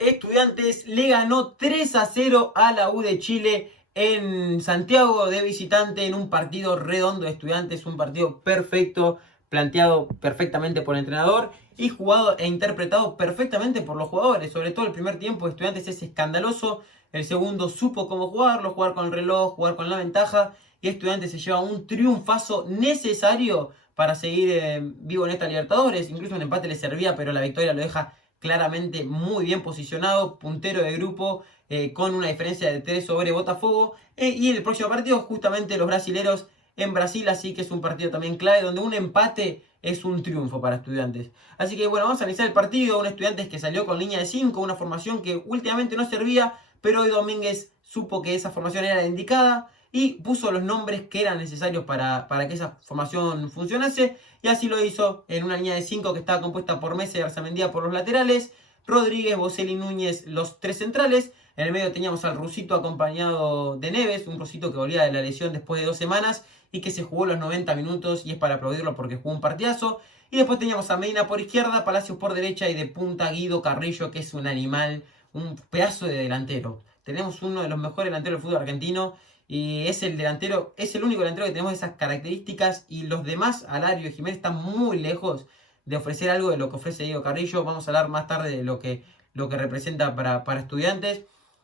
Estudiantes le ganó 3-0 a la U de Chile en Santiago de visitante en un partido redondo de Estudiantes, un partido perfecto, planteado perfectamente por el entrenador y jugado e interpretado perfectamente por los jugadores. Sobre todo el primer tiempo de Estudiantes es escandaloso, el segundo supo cómo jugarlo, jugar con el reloj, jugar con la ventaja y Estudiantes se lleva un triunfazo necesario para seguir vivo en esta Libertadores. Incluso un empate le servía, pero la victoria lo deja claramente muy bien posicionado, puntero de grupo, con una diferencia de 3 sobre Botafogo. Y en el próximo partido, justamente los brasileros en Brasil, así que es un partido también clave, donde un empate es un triunfo para Estudiantes. Así que bueno, vamos a analizar el partido. Un Estudiantes que salió con línea de 5, una formación que últimamente no servía, pero hoy Domínguez supo que esa formación era la indicada y puso los nombres que eran necesarios para que esa formación funcionase. Y así lo hizo en una línea de 5 que estaba compuesta por Mesa y Arzamendia por los laterales, Rodríguez, Boselli, Núñez, los tres centrales. En el medio teníamos al Rusito acompañado de Neves, un Rusito que volvía de la lesión después de 2 semanas y que se jugó los 90 minutos y es para aplaudirlo porque jugó un partidazo. Y después teníamos a Medina por izquierda, Palacios por derecha y de punta Guido Carrillo, que es un animal, un pedazo de delantero. Tenemos uno de los mejores delanteros del fútbol argentino y es el delantero, es el único delantero que tenemos esas características y los demás, Alario y Jiménez, están muy lejos de ofrecer algo de lo que ofrece Diego Carrillo. Vamos a hablar más tarde de lo que representa para Estudiantes.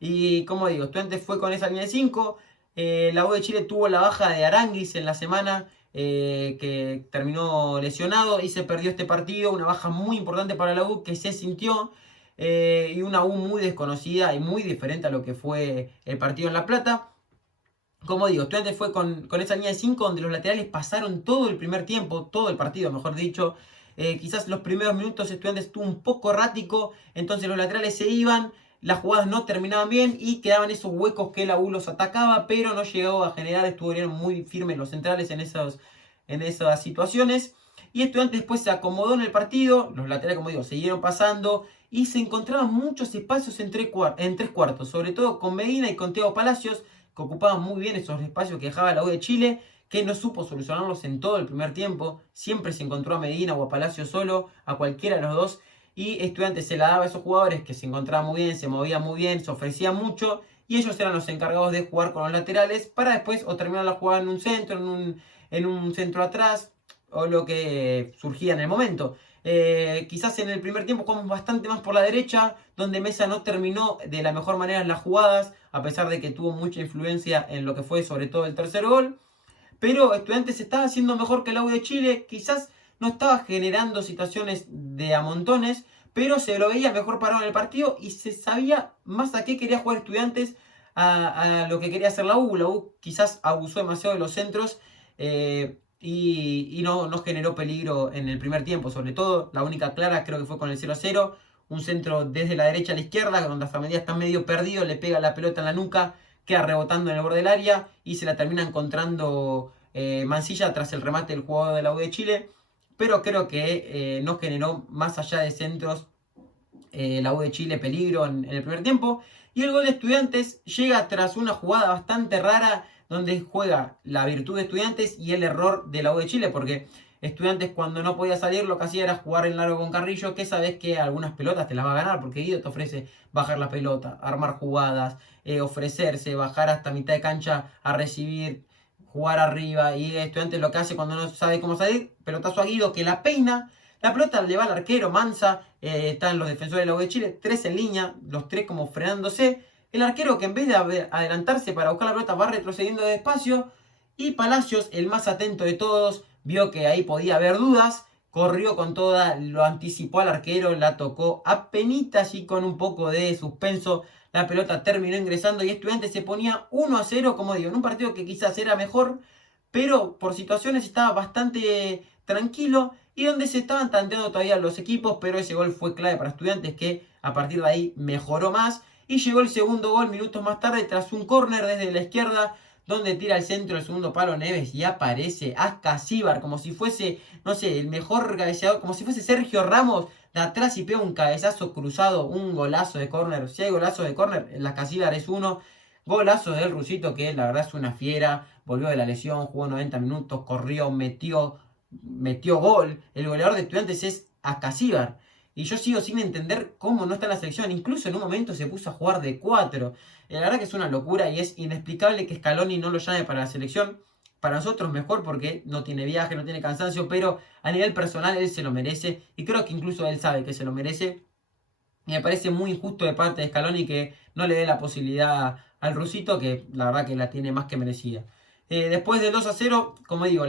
Y como digo, Estudiantes fue con esa línea de 5. La U de Chile tuvo la baja de Aranguis en la semana, que terminó lesionado y se perdió este partido. Una baja muy importante para la U que se sintió. Y una U muy desconocida y muy diferente a lo que fue el partido en La Plata. Como digo, Estudiantes fue con esa línea de 5 donde los laterales pasaron todo el primer tiempo, todo el partido, mejor dicho. Quizás los primeros minutos Estudiantes estuvo un poco errático, entonces los laterales se iban, las jugadas no terminaban bien y quedaban esos huecos que la U los atacaba, pero no llegó a generar, estuvieron muy firmes los centrales en esas situaciones. Y Estudiantes después se acomodó en el partido, los laterales, como digo, siguieron pasando y se encontraban muchos espacios en tres cuartos, sobre todo con Medina y con Thiago Palacios, que ocupaban muy bien esos espacios que dejaba la U de Chile, que no supo solucionarlos en todo el primer tiempo. Siempre se encontró a Medina o a Palacio solo, a cualquiera de los dos. Y Estudiantes se la daba a esos jugadores que se encontraban muy bien, se movían muy bien, se ofrecían mucho. Y ellos eran los encargados de jugar con los laterales para después o terminar la jugada en un centro, en un centro atrás, o lo que surgía en el momento. Quizás en el primer tiempo jugamos bastante más por la derecha, donde Mesa no terminó de la mejor manera en las jugadas, a pesar de que tuvo mucha influencia en lo que fue sobre todo el tercer gol. Pero Estudiantes estaba haciendo mejor que el U de Chile, quizás no estaba generando situaciones de a montones, pero se lo veía mejor parado en el partido y se sabía más a qué quería jugar Estudiantes, a lo que quería hacer la U. La U quizás abusó demasiado de los centros, y no generó peligro en el primer tiempo. Sobre todo, la única clara creo que fue con el 0-0. Un centro desde la derecha a la izquierda, donde Arzamendia está medio perdido, le pega la pelota en la nuca, queda rebotando en el borde del área y se la termina encontrando Mancilla tras el remate del jugador de la U de Chile. Pero creo que no generó más allá de centros la U de Chile peligro en el primer tiempo. Y el gol de Estudiantes llega tras una jugada bastante rara donde juega la virtud de Estudiantes y el error de la U de Chile, porque Estudiantes cuando no podía salir lo que hacía era jugar en largo con Carrillo, que sabes que algunas pelotas te las va a ganar, porque Guido te ofrece bajar la pelota, armar jugadas, ofrecerse, bajar hasta mitad de cancha a recibir, jugar arriba. Y Estudiantes lo que hace cuando no sabe cómo salir, pelotazo a Guido que la peina. La pelota le va al arquero, Mansa, están los defensores de la U de Chile, 3 en línea, los 3 como frenándose. El arquero que en vez de adelantarse para buscar la pelota va retrocediendo despacio. Y Palacios, el más atento de todos, vio que ahí podía haber dudas, corrió con toda, lo anticipó al arquero, la tocó apenitas y con un poco de suspenso. La pelota terminó ingresando y Estudiantes se ponía 1-0, como digo, en un partido que quizás era mejor, pero por situaciones estaba bastante tranquilo y donde se estaban tanteando todavía los equipos, pero ese gol fue clave para Estudiantes que a partir de ahí mejoró más y llegó el segundo gol minutos más tarde tras un córner desde la izquierda donde tira el centro del segundo palo Neves y aparece Ascasíbar como si fuese, no sé, el mejor cabeceador, como si fuese Sergio Ramos de atrás y pega un cabezazo cruzado, un golazo de córner. Si hay golazo de córner, el Ascasíbar es uno. Golazo del Rusito que la verdad es una fiera, volvió de la lesión, jugó 90 minutos, corrió, metió gol. El goleador de Estudiantes es Ascasíbar. Y yo sigo sin entender cómo no está en la selección. Incluso en un momento se puso a jugar de 4. La verdad que es una locura y es inexplicable que Scaloni no lo llame para la selección. Para nosotros mejor porque no tiene viaje, no tiene cansancio, pero a nivel personal él se lo merece. Y creo que incluso él sabe que se lo merece. Y me parece muy injusto de parte de Scaloni que no le dé la posibilidad al rusito, que la verdad que la tiene más que merecida. Después del 2-0, como digo,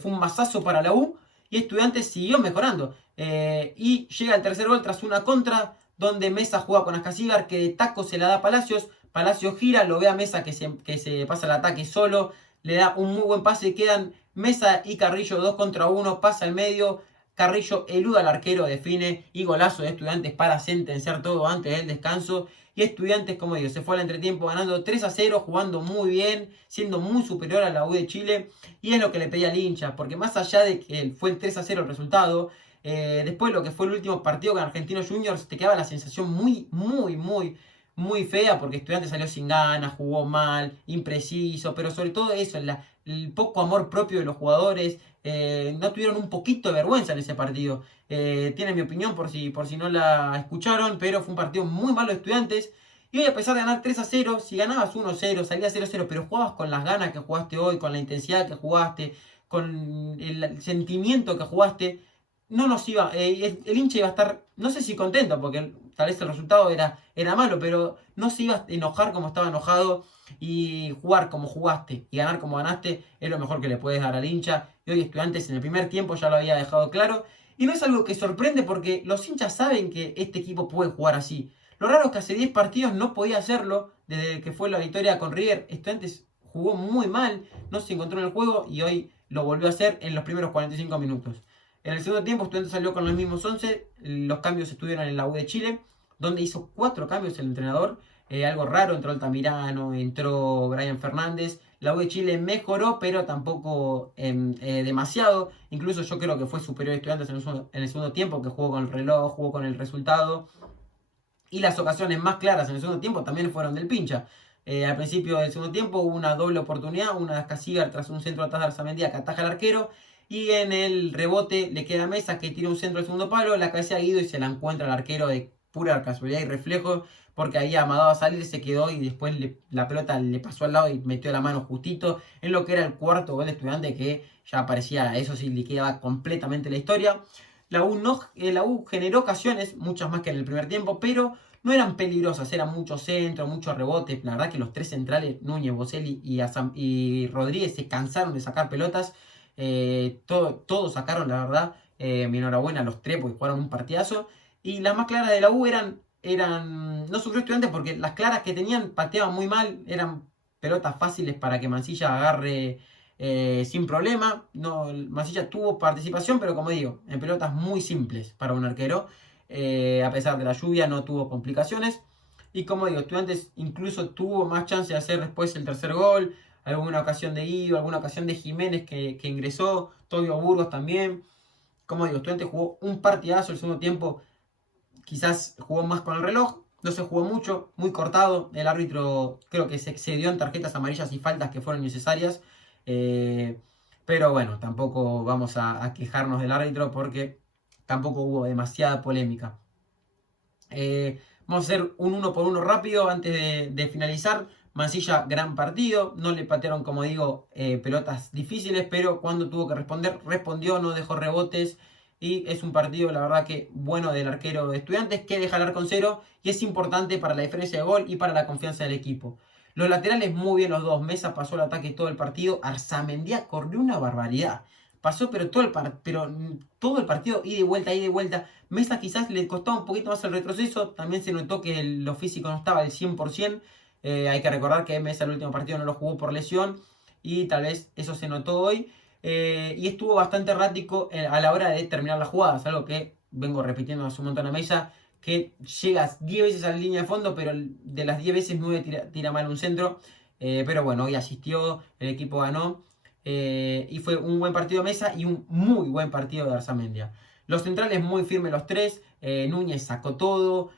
fue un masazo para la U y Estudiantes siguió mejorando. Y llega el tercer gol tras una contra donde Mesa juega con Ascasíbar, que de taco se la da a Palacios. Palacios gira, lo ve a Mesa que se pasa el ataque solo, le da un muy buen pase, quedan Mesa y Carrillo 2 contra 1, pasa al medio. Carrillo eluda al arquero, define y golazo de Estudiantes para sentenciar todo antes del descanso. Y Estudiantes, como digo, se fue al entretiempo ganando 3-0, jugando muy bien, siendo muy superior a la U de Chile. Y es lo que le pedía al hincha, porque más allá de que fue el 3-0 el resultado, después de lo que fue el último partido con Argentinos Juniors, te quedaba la sensación muy fea, porque Estudiantes salió sin ganas, jugó mal, impreciso, pero sobre todo eso, el poco amor propio de los jugadores. No tuvieron un poquito de vergüenza en ese partido. Tiene mi opinión por si no la escucharon, pero fue un partido muy malo de Estudiantes. Y hoy, a pesar de ganar 3-0, si ganabas 1-0, salías 0-0, pero jugabas con las ganas que jugaste hoy, con la intensidad que jugaste, con el sentimiento que jugaste, no nos iba, el hincha iba a estar, no sé si contento, porque tal vez el resultado era malo, pero no se iba a enojar como estaba enojado. Y jugar como jugaste y ganar como ganaste es lo mejor que le puedes dar al hincha. Y hoy Estudiantes en el primer tiempo ya lo había dejado claro. Y no es algo que sorprende porque los hinchas saben que este equipo puede jugar así. Lo raro es que hace 10 partidos no podía hacerlo desde que fue la victoria con River. Estudiantes jugó muy mal, no se encontró en el juego y hoy lo volvió a hacer en los primeros 45 minutos. En el segundo tiempo Estudiantes salió con los mismos 11. Los cambios estuvieron en la U de Chile, donde hizo 4 cambios el entrenador. Algo raro, entró Altamirano, entró Brian Fernández. La U de Chile mejoró, pero tampoco demasiado. Incluso yo creo que fue superior a Estudiantes en el segundo tiempo, que jugó con el reloj, jugó con el resultado. Y las ocasiones más claras en el segundo tiempo también fueron del pincha. Al principio del segundo tiempo hubo una doble oportunidad, una de Ascasíbar tras un centro atrás de Arzamendia que ataja al arquero. Y en el rebote le queda a Mesa que tira un centro al segundo palo, la cabeza de Guido y se la encuentra al arquero de pura casualidad y reflejo, porque había amagado a salir, se quedó y después la pelota le pasó al lado y metió la mano justito en lo que era el cuarto gol de Estudiante, que ya parecía, eso sí, liquidaba completamente la historia. La U generó ocasiones, muchas más que en el primer tiempo, pero no eran peligrosas, eran muchos centros, muchos rebotes. La verdad que los tres centrales, Núñez, Boselli y Rodríguez, se cansaron de sacar pelotas. Todos sacaron, la verdad. Mi enhorabuena a los tres porque jugaron un partidazo. Y las más claras de la U no sufrió Estudiantes porque las claras que tenían pateaban muy mal, eran pelotas fáciles para que Mansilla agarre sin problema. No, Mansilla tuvo participación, pero como digo, en pelotas muy simples para un arquero. A pesar de la lluvia no tuvo complicaciones. Y como digo, Estudiantes incluso tuvo más chance de hacer después el tercer gol. Alguna ocasión de Guido, alguna ocasión de Jiménez que ingresó. Tobio Burgos también. Como digo, Estudiantes jugó un partidazo el segundo tiempo. Quizás jugó más con el reloj, no se jugó mucho, muy cortado. El árbitro creo que se excedió en tarjetas amarillas y faltas que fueron necesarias. Pero bueno, tampoco vamos a quejarnos del árbitro porque tampoco hubo demasiada polémica. Vamos a hacer un 1 por 1 rápido antes de finalizar. Mansilla, gran partido. No le patearon, como digo, pelotas difíciles, pero cuando tuvo que responder, respondió, no dejó rebotes. Y es un partido, la verdad que bueno del arquero de Estudiantes, que deja el arco en cero y es importante para la diferencia de gol y para la confianza del equipo. Los laterales muy bien los dos. Mesa pasó el ataque todo el partido. Arzamendia corrió una barbaridad. Pasó pero todo el partido ida y vuelta. Mesa quizás le costaba un poquito más el retroceso. También se notó que lo físico no estaba al 100%. Hay que recordar que Mesa el último partido no lo jugó por lesión. Y tal vez eso se notó hoy. Y estuvo bastante errático a la hora de terminar las jugadas. Algo que vengo repitiendo hace un montón a Mesa. Que llegas 10 veces a la línea de fondo, pero de las 10 veces 9 tira mal un centro. Pero bueno, hoy asistió, el equipo ganó. Y fue un buen partido de Mesa y un muy buen partido de Arzamendia. Los centrales muy firmes los tres. Núñez sacó todo.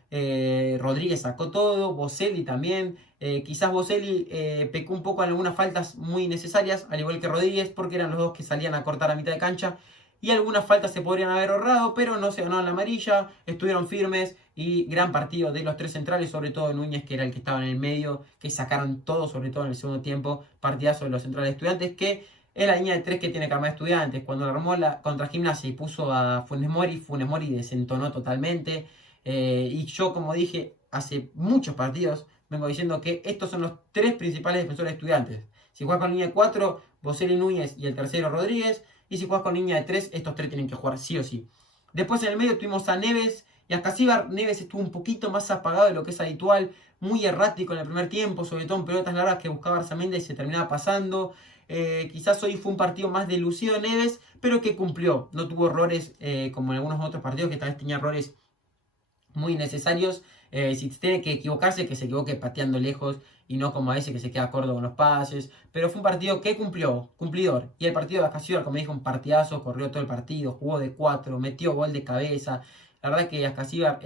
Rodríguez sacó todo. Boselli también. Quizás Boselli pecó un poco en algunas faltas muy necesarias, al igual que Rodríguez, porque eran los dos que salían a cortar a mitad de cancha. y algunas faltas se podrían haber ahorrado, pero no se ganaron la amarilla, estuvieron firmes y gran partido de los tres centrales, sobre todo Núñez, que era el que estaba en el medio, que sacaron todo, sobre todo en el segundo tiempo, partidazo de los centrales de Estudiantes, que es la línea de tres que tiene que armar Estudiantes. Cuando la armó contra Gimnasia y puso a Funes Mori desentonó totalmente. Y yo, como dije, hace muchos partidos vengo diciendo que estos son los tres principales defensores de Estudiantes. Si juegas con línea de 4, Boselli, Núñez y el tercero Rodríguez. Y si juegas con línea de 3, estos tres tienen que jugar sí o sí. Después en el medio tuvimos a Neves y a Casíbar. Neves estuvo un poquito más apagado de lo que es habitual, muy errático en el primer tiempo, sobre todo en pelotas largas que buscaba Arzamendi y se terminaba pasando. Quizás hoy fue un partido más de lucido de Neves, pero que cumplió. No tuvo errores como en algunos otros partidos, que tal vez tenía errores muy necesarios. Si tiene que equivocarse, que se equivoque pateando lejos y no como a ese que se queda corto con los pases. Pero fue un partido que cumplió, cumplidor. Y el partido de Ascasíbar, como dije, un partidazo, corrió todo el partido, jugó de 4, metió gol de cabeza. La verdad que Ascasíbar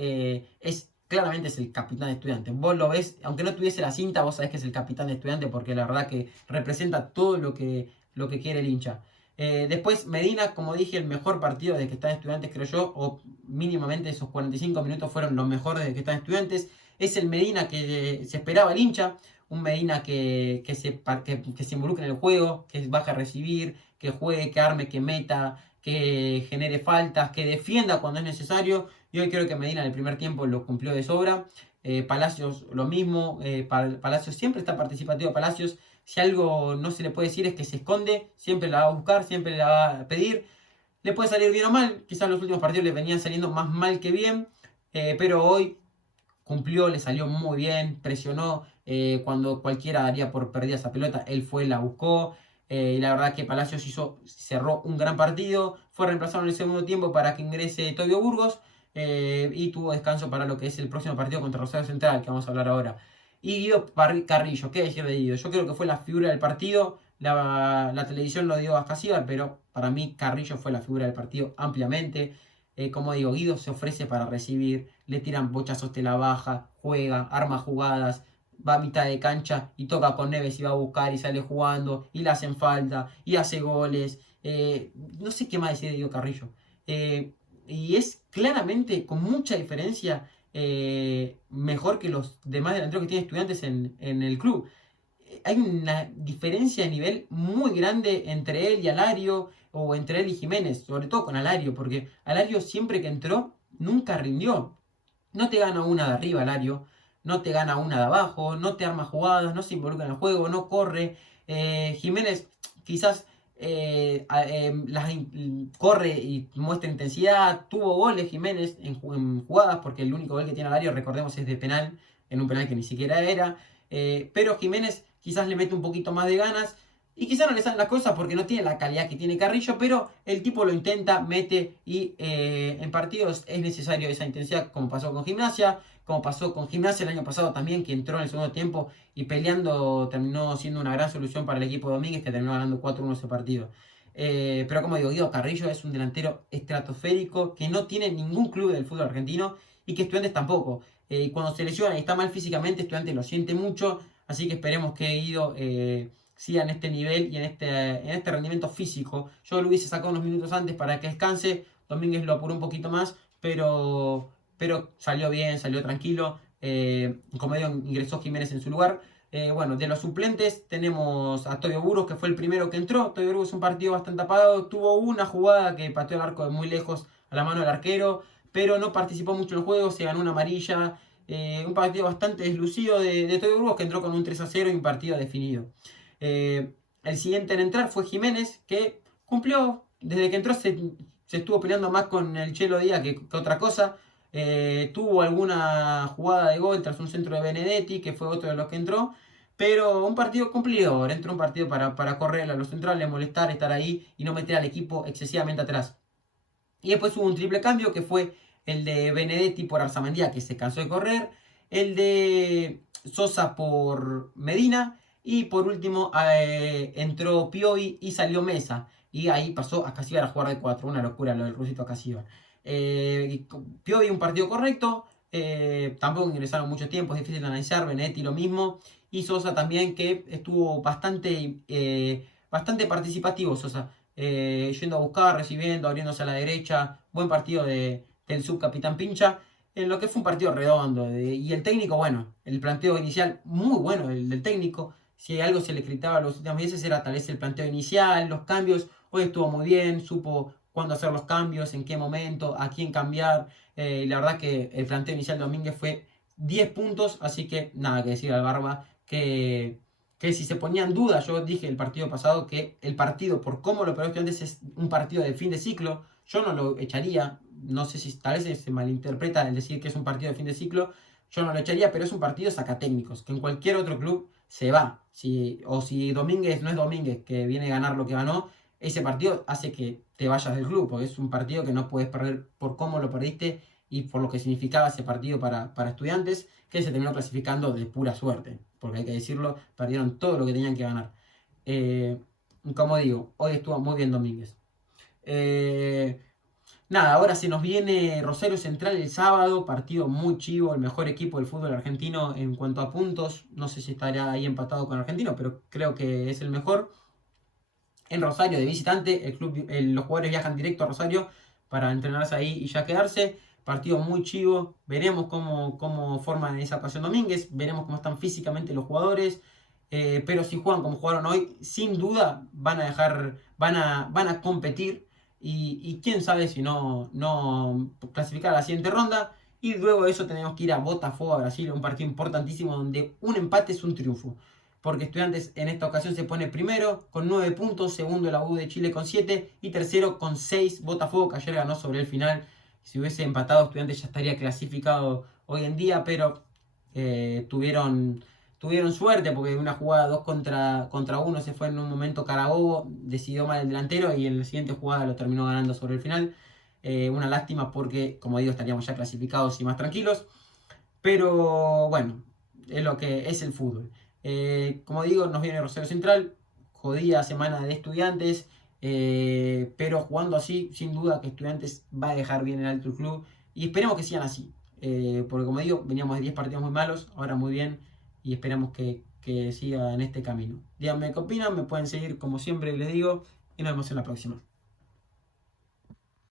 claramente es el capitán de Estudiantes. Vos lo ves, aunque no tuviese la cinta, vos sabés que es el capitán de Estudiantes porque la verdad que representa todo lo que quiere el hincha. Después Medina, como dije, el mejor partido desde que está en Estudiantes, creo yo, o mínimamente esos 45 minutos fueron los mejores desde que está en Estudiantes. Es el Medina que se esperaba el hincha, un Medina que se involucre en el juego, que baje a recibir, que juegue, que arme, que meta, que genere faltas, que defienda cuando es necesario. Y hoy creo que Medina en el primer tiempo lo cumplió de sobra. Palacios lo mismo, Palacios siempre está participativo. Palacios, si algo no se le puede decir es que se esconde, siempre la va a buscar, siempre la va a pedir. Le puede salir bien o mal, quizás los últimos partidos le venían saliendo más mal que bien, pero hoy cumplió, le salió muy bien, presionó cuando cualquiera daría por perdida esa pelota, él fue, la buscó. Y la verdad que Palacios cerró un gran partido, fue reemplazado en el segundo tiempo para que ingrese Tobio Burgos. Y tuvo descanso para lo que es el próximo partido contra Rosario Central, que vamos a hablar ahora. Y Guido Carrillo, ¿qué decir de Guido? Yo creo que fue la figura del partido. La televisión lo dio a Ascasíbar, pero para mí Carrillo fue la figura del partido ampliamente. Como digo, Guido se ofrece para recibir, le tiran bochazos de la baja, juega, arma jugadas, va a mitad de cancha y toca con Neves y va a buscar y sale jugando y le hacen falta y hace goles. No sé qué más decir de Guido Carrillo. Y es claramente, con mucha diferencia, mejor que los demás delanteros que tiene Estudiantes en el club. Hay una diferencia de nivel muy grande entre él y Alario, o entre él y Jiménez, sobre todo con Alario, porque Alario siempre que entró, nunca rindió. No te gana una de arriba, Alario, no te gana una de abajo, no te arma jugadas, no se involucra en el juego, no corre. Jiménez quizás corre y muestra intensidad. Tuvo goles Jiménez en jugadas, porque el único gol que tiene Alario, recordemos, es de penal, en un penal que ni siquiera era. Pero Jiménez quizás le mete un poquito más de ganas. Y quizás no le salen las cosas porque no tiene la calidad que tiene Carrillo, pero el tipo lo intenta, mete y en partidos es necesario esa intensidad, como pasó con Gimnasia, como pasó con Gimnasia el año pasado también, que entró en el segundo tiempo y peleando terminó siendo una gran solución para el equipo de Domínguez, que terminó ganando 4-1 ese partido. Pero como digo, Guido Carrillo es un delantero estratosférico que no tiene ningún club del fútbol argentino y que Estudiantes tampoco. Y cuando se lesiona y está mal físicamente, Estudiantes lo siente mucho, así que esperemos que Guido siga en este nivel y en este rendimiento físico. Yo lo hubiese sacado unos minutos antes para que descanse, Domínguez lo apuró un poquito más, pero salió bien, salió tranquilo. Como digo, ingresó Jiménez en su lugar. Bueno, de los suplentes tenemos a Tobio Burgos, que fue el primero que entró. Tobio Burgos es un partido bastante apagado, tuvo una jugada que pateó el arco de muy lejos a la mano del arquero, pero no participó mucho en el juego, se ganó una amarilla. Un partido bastante deslucido de Tobio Burgos, que entró con un 3-0 y un partido definido. El siguiente en entrar fue Jiménez, que cumplió. Desde que entró se estuvo peleando más con el Chelo Díaz que otra cosa. Tuvo alguna jugada de gol tras un centro de Benedetti, que fue otro de los que entró. Pero un partido cumplidor, entró un partido para correr a los centrales, molestar, estar ahí y no meter al equipo excesivamente atrás. Y después hubo un triple cambio, que fue el de Benedetti por Arzamendi, que se cansó de correr. El de Sosa por Medina. Y por último entró Piovi y salió Mesa. Y ahí pasó a Ascasíbar a jugar de 4. Una locura lo del rusito Ascasíbar. Piovi un partido correcto. Tampoco ingresaron mucho tiempo, es difícil de analizar. Benedetti lo mismo. Y Sosa también, que estuvo bastante participativo. Sosa yendo a buscar, recibiendo, abriéndose a la derecha. Buen partido del subcapitán Pincha, en lo que fue un partido redondo. Y el técnico, bueno, el planteo inicial muy bueno del técnico. Si algo se le gritaba los últimos meses era tal vez el planteo inicial, los cambios. Hoy estuvo muy bien, supo cuándo hacer los cambios, en qué momento, a quién cambiar. Y la verdad que el planteo inicial de Domínguez fue 10 puntos, así que nada que decir al Barba, que si se ponía en duda, yo dije el partido pasado que el partido, por cómo lo perdió Estudiantes, es un partido de fin de ciclo. Yo no lo echaría, no sé si tal vez se malinterpreta el decir que es un partido de fin de ciclo, yo no lo echaría, pero es un partido sacatécnicos, que en cualquier otro club se va. O si Domínguez no es Domínguez, que viene a ganar lo que ganó, ese partido hace que te vayas del club, porque es un partido que no puedes perder por cómo lo perdiste y por lo que significaba ese partido para Estudiantes, que se terminó clasificando de pura suerte, porque hay que decirlo, perdieron todo lo que tenían que ganar. Como digo, hoy estuvo muy bien Domínguez. Nada, ahora se nos viene Rosario Central el sábado, partido muy chivo, el mejor equipo del fútbol argentino en cuanto a puntos. No sé si estará ahí empatado con Argentino, pero creo que es el mejor. En Rosario de visitante, los jugadores viajan directo a Rosario para entrenarse ahí y ya quedarse. Partido muy chivo, veremos cómo forman esa ocasión Domínguez, veremos cómo están físicamente los jugadores. Pero si juegan como jugaron hoy, sin duda van a competir. Y quién sabe si no clasificar a la siguiente ronda. Y luego de eso tenemos que ir a Botafogo, a Brasil, un partido importantísimo donde un empate es un triunfo. Porque Estudiantes en esta ocasión se pone primero con 9 puntos, segundo la U de Chile con 7 y tercero con 6 Botafogo, que ayer ganó sobre el final. Si hubiese empatado Estudiantes ya estaría clasificado hoy en día, pero tuvieron suerte porque una jugada 2 contra 1 se fue en un momento Carabobo, decidió mal el delantero y en la siguiente jugada lo terminó ganando sobre el final. Una lástima porque, como digo, estaríamos ya clasificados y más tranquilos. Pero bueno, es lo que es el fútbol. Como digo, nos viene Rosario Central, jodida semana de Estudiantes, pero jugando así, sin duda que Estudiantes va a dejar bien en alto el club y esperemos que sigan así. Porque como digo, veníamos de 10 partidos muy malos, ahora muy bien y esperamos que siga en este camino. Díganme qué opinan, me pueden seguir como siempre les digo y nos vemos en la próxima.